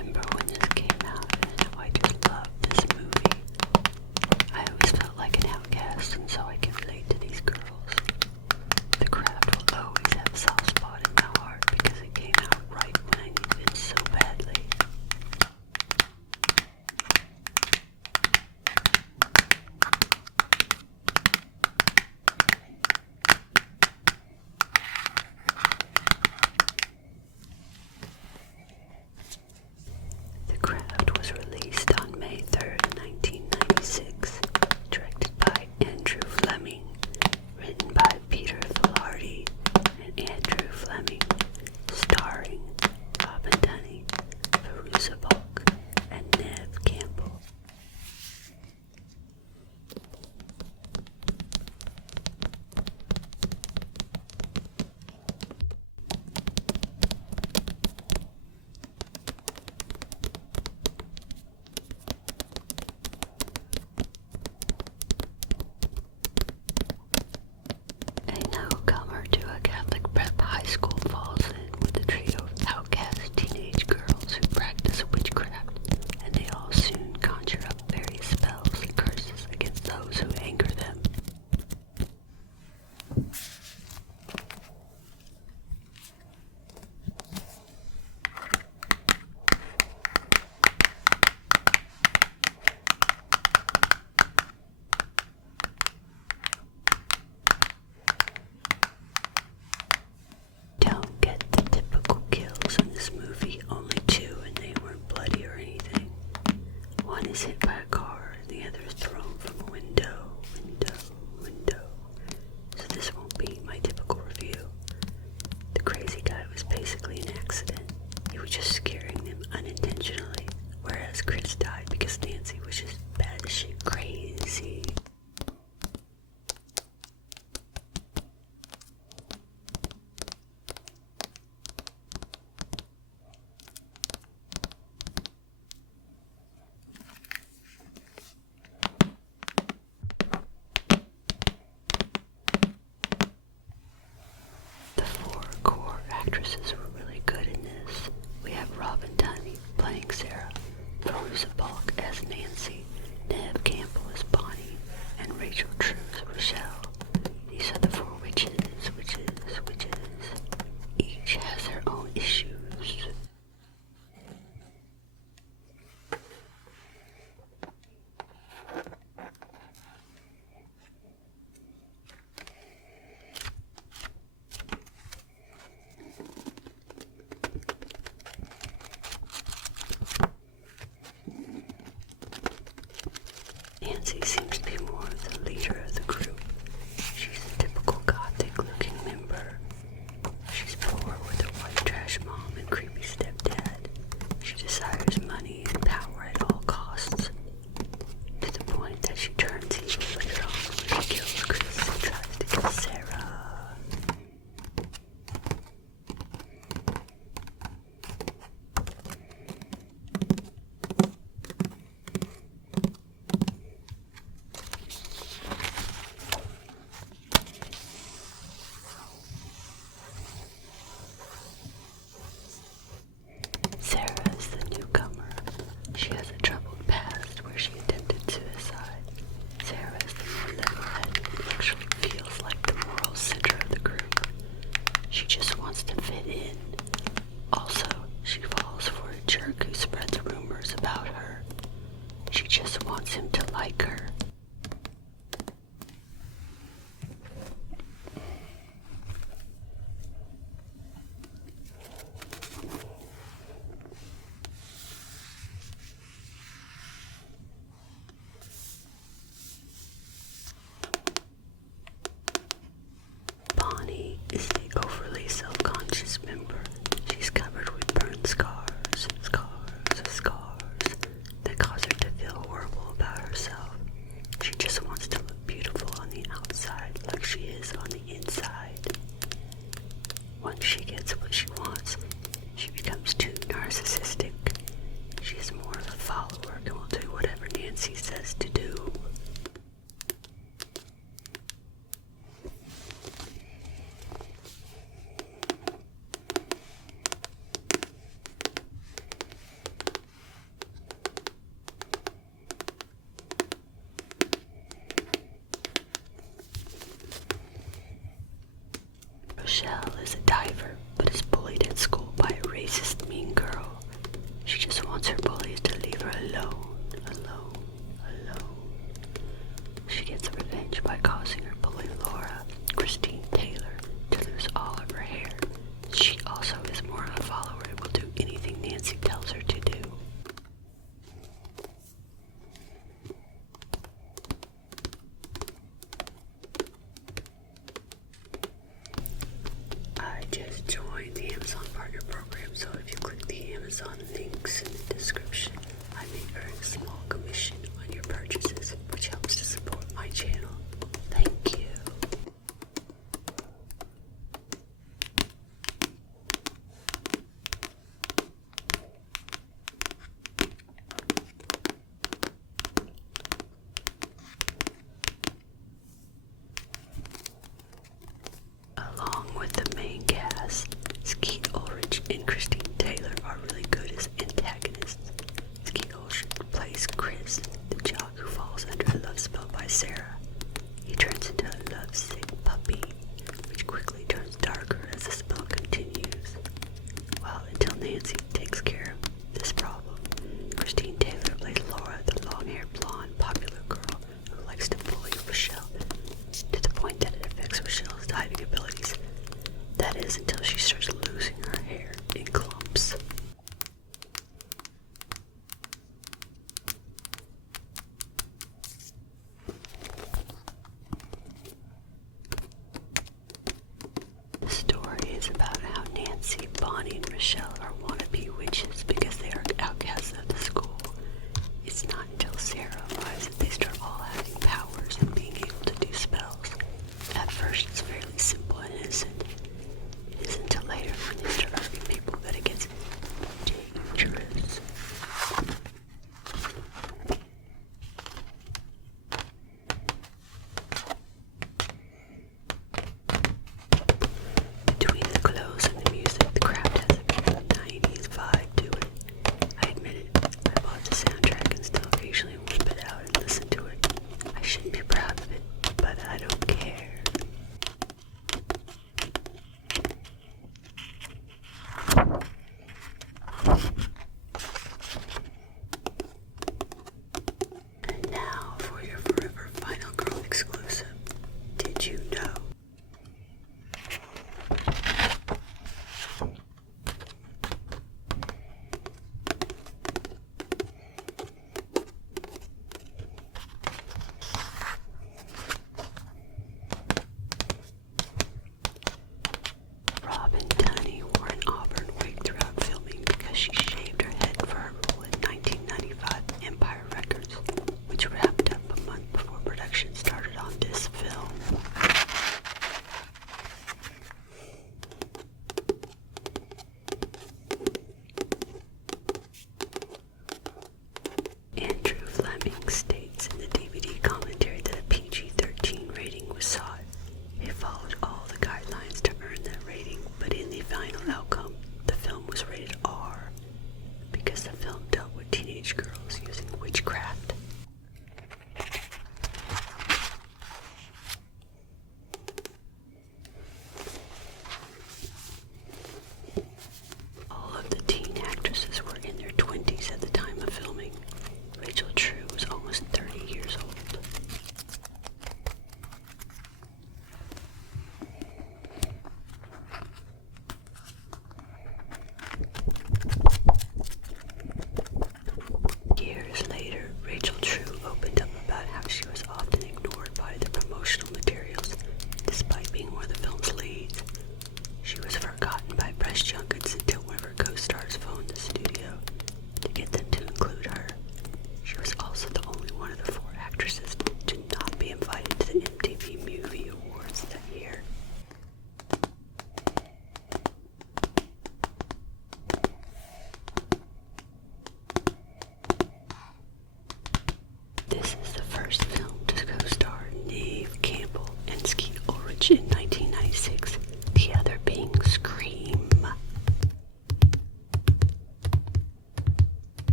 remember when this came out and how I just loved this movie. I always felt like an outcast, and so I can relate to these girls. The Craft will always have a soft spot in my heart because it came out right when I needed it so badly. The Craft was released on May 3rd, 1996, directed by Andrew Fleming, written by Peter Filardi and Andrew Fleming, starring Robin Tunney, Fairuza Balk, and Neve Campbell. A newcomer to a Catholic prep high school falls in with a trio of outcast teenage girls who practice witchcraft, and they all soon conjure up various spells and curses against those who anger them. Don't get the typical kills in this movie, only two, and they weren't bloody or anything. One is hit by a car, and the other is thrown from a window. So this won't be my typical review. The crazy guy was basically an accident. He was just scaring them unintentionally, whereas Chris died because Nancy was just batshit crazy. The four core actresses were really good in this. We have Robin Tunney playing Sarah, Fairuza Balk as Nancy, Neve Campbell as Bonnie, and Rachel True as Rochelle. These are the four witches. Each has their own issues. Nancy seems to be more of the leader of the group. She's a typical gothic-looking member. She's poor with a white trash mom and creepy stepdad. She desires money and power at all costs, to the point that she turns evil later on when she kills Chris and tries to kill Sarah. Sarah is the newcomer. She has a troubled past where she attempted suicide. Sarah is the more level-headed and actually feels like the moral center of the group. She just wants to fit in. Also, she falls for a jerk who spreads rumors about her. She just wants him to like her. Bonnie is the overly self-conscious member. She's covered with burn scars that cause her to feel horrible about herself. She just wants to look beautiful on the outside like she is on the inside. Once she gets what she wants, she becomes too narcissistic. She is more of a follower and will do whatever Nancy says to do. Rochelle is a diver, but is bullied at school by a racist mean girl. She just wants her bullies to leave her alone, alone, alone. She gets revenge by causing her bully Laura, Christine Taylor, to lose all of her hair. She also is more of a follower and will do anything Nancy tells her to do. I just joined the Amazon Partner Program, so if you click the Amazon links in the description, I may earn a small commission on your purchases, which helps to support my channel. Thank you. Along with the main cast, Skeet Ulrich and Christine Taylor are really good as antagonists. Skeet Ulrich plays Chris, the jock who falls under a love spell by Sarah. He turns into a lovesick puppy, which quickly turns darker as the spell continues. Well, until Nancy takes care of this problem, Christine Taylor plays Laura, the long-haired, blonde, popular girl who likes to bully Rochelle, to the point that it affects Rochelle's diving abilities. That is, until she starts losing her hair in clumps. The story is about how Nancy, Bonnie, and Rochelle are wannabe witches because they are outcasts of the school. It's not until Sarah arrives that they start all having powers and being able to do spells. At first, it's fairly simple and innocent. It isn't until later when they start hurting people that it gets dangerous. Between the clothes and the music, the craft has a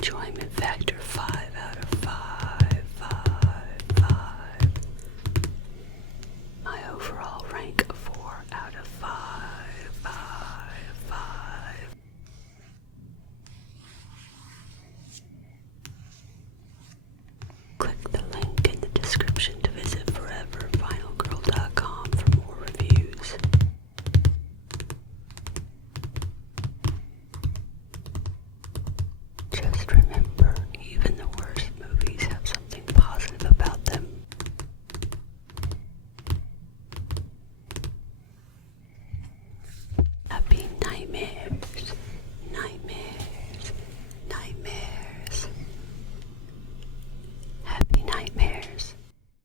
enjoyment factor 5 out of